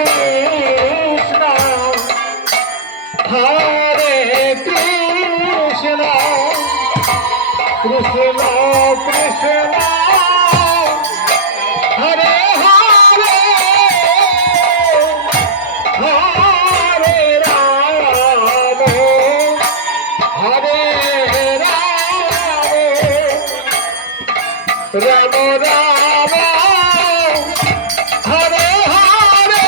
Krishna হরে Krishna Krishna Krishna Hare Hare Hare Ram হরে Ram Ram Ram Hare Hare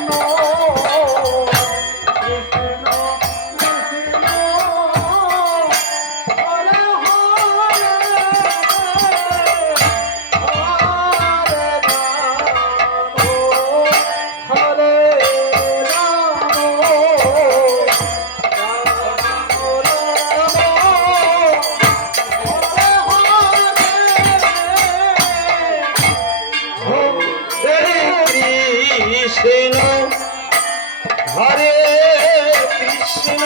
Krishna হরে Krishna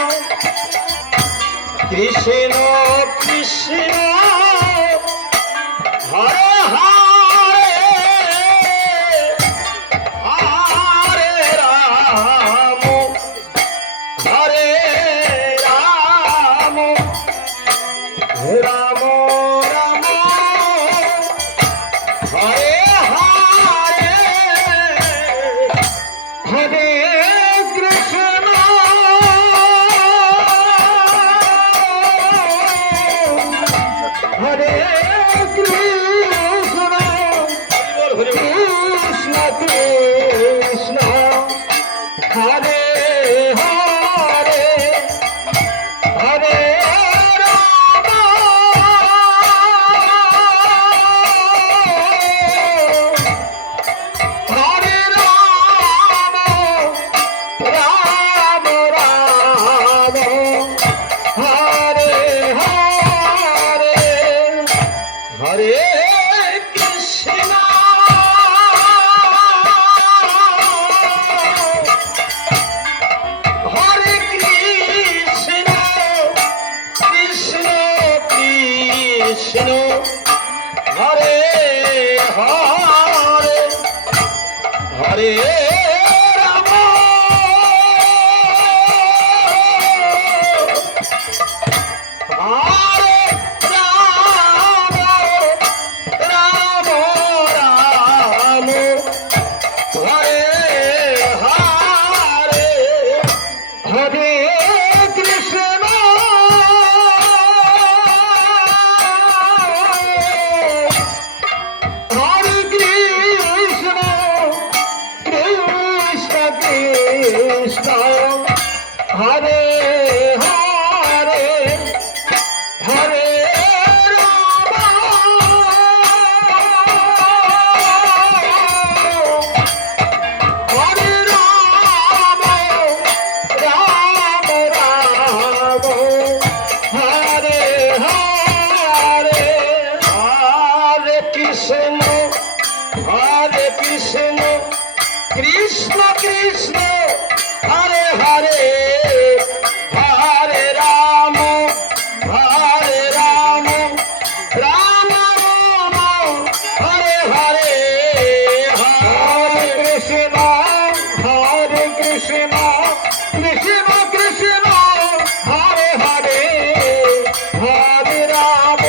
Krishna Krishna Hare Hare Hare Ram হরে Ram Ram Ram Hare Hare Hare Krishna হরে Krishna Krishna Krishna Hare Hare Hare Ram হরে Ram Ram Ram Hare Hare Hare Krishna হরে Krishna Krishna Krishna Hare Hare Hare Ram হরে Ram Ram Ram Hare Hare Hare Krishna হরে Krishna Krishna Krishna Hare Hare Hare Ram হরে Ram Ram Ram Hare Hare Hare Krishna Krishna Krishna Hare Hare Hare Ram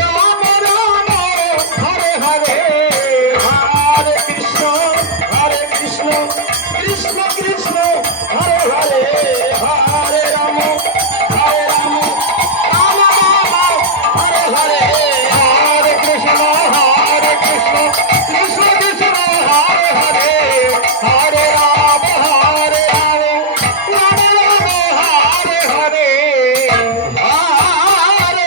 Ram Ram Hare Hare Hare Krishna Krishna Krishna Hare Hare Hare Ram Ram Ram Hare Hare Hare Krishna Krishna Krishna Hare Hare Hare Ram Ram Ram Hare Hare Hare Krishna Krishna Krishna Hare Hare Hare Ram Ram Ram Hare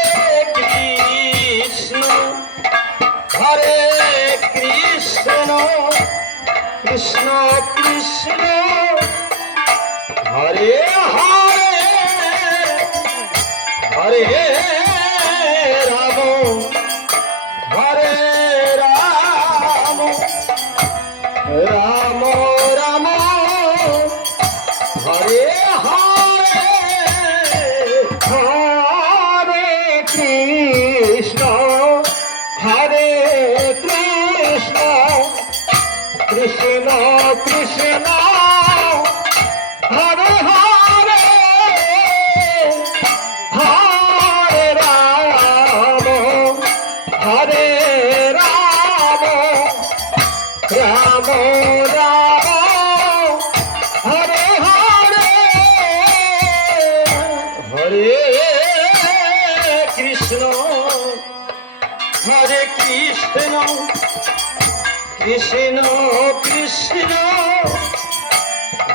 Hare Hare Krishna Krishna Krishna Hare Hare Hare Ram হরে Ram Ram Ram Hare Hare Krishna Krishna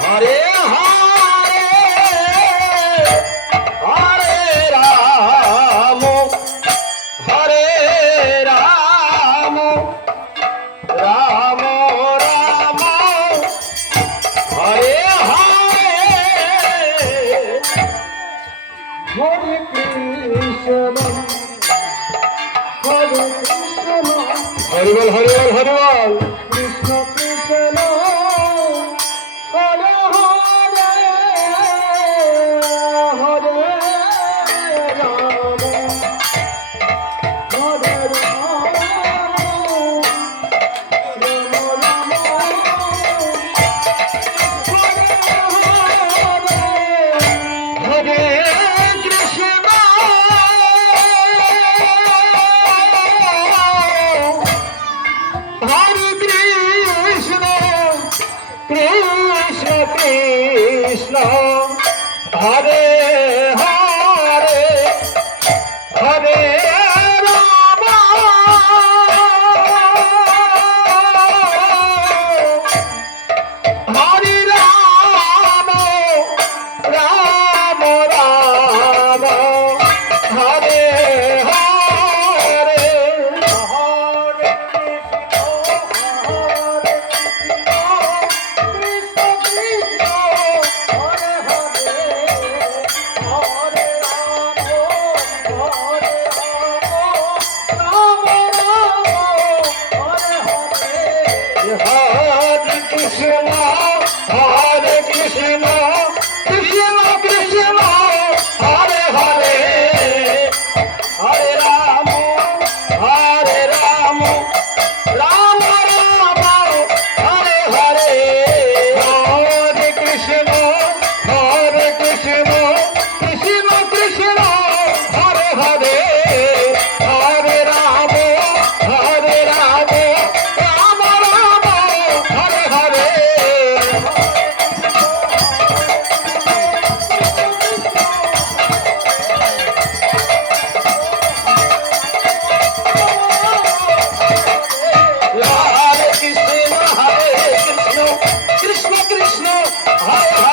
Hare Hare Hare Ram হরে Ram Ram Ram Hare Hare Hare Krishna হরে Krishna Hari বল Hari বল Hari বল Krishna Krishna Hare Hare Hare Ram হরে Ram Ram Ram হরে Krishna হরে Krishna Krishna Krishna Hare Hare Hare Ram হরে Ram Ram Ram Hare Hare Hare Krishna হরে Krishna Krishna Krishna Hare Hare Hare Ram Ram Ram Hare Hare Hare Krishna Krishna Krishna Hare Hare Hare Ram Ram Ram Hare Hare Hare Krishna Krishna Krishna Hare Hare